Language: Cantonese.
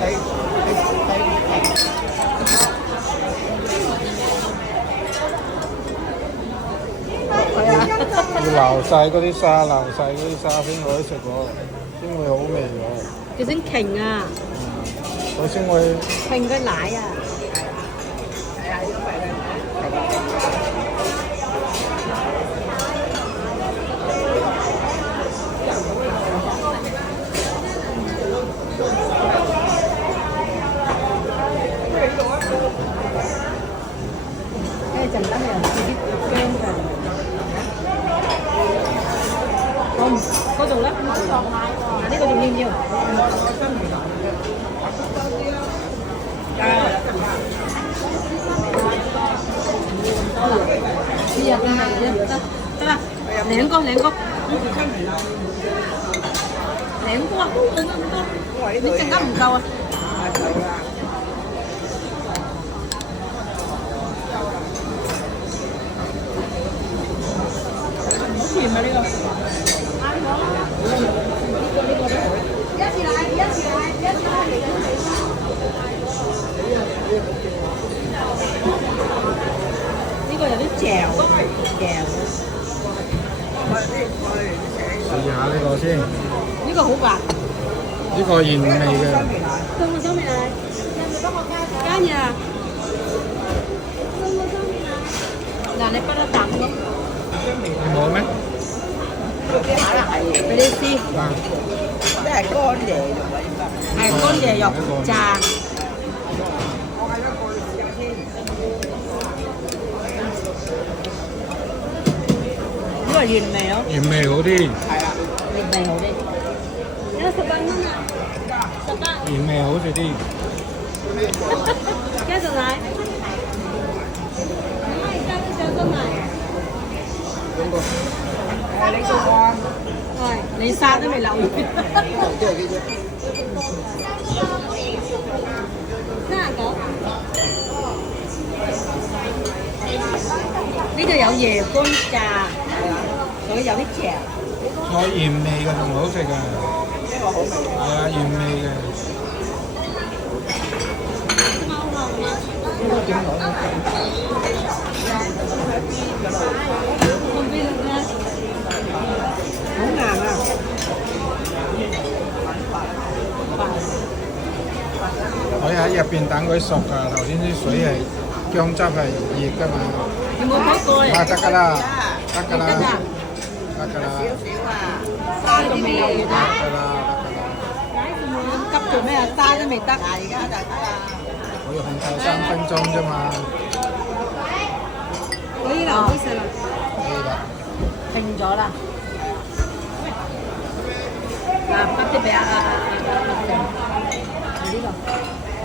要撈晒嗰啲沙，撈晒嗰啲沙先可以食喎，先會好味喎。佢先瓊啊，佢先會瓊嘅奶啊。陣間又自己驚㗎。嗰度咧，呢個仲要唔要？得啦，兩個，兩個啊，咁多，你陣間唔夠啊？好甜啊呢個！呢個有啲嚼。試下呢個先。呢個好滑。呢個原味嘅。收未來？加熱啊！嗱，你不得等咯。冇咩？俾你試。即係乾椰肉啊，應該係乾椰肉炸。呢個原味咯。原味好啲。係啊，原味好啲。呢個18蚊啊！18。原味好食啲。加上奶。加啲醬汁嚟。你做過係，你沙都未留意。即係幾隻39。呢度有椰乾炸，仲有啲醬。我原味嘅仲好食㗎。呢個好味。係啊，原味嘅。好硬啊！我喺入邊等佢熟㗎，頭先啲水係薑汁係熱㗎嘛。有冇睇過啊？得㗎啦，得㗎啦，得㗎。得㗎啦，少啊，沙都未嚟得啊！㗎啦。咁急做咩啊？沙都未得。而家就得啦。我要控制3分鐘啫嘛。可以啦，可以食啦。可以啦。停咗啦。嗱，急啲俾係呢個。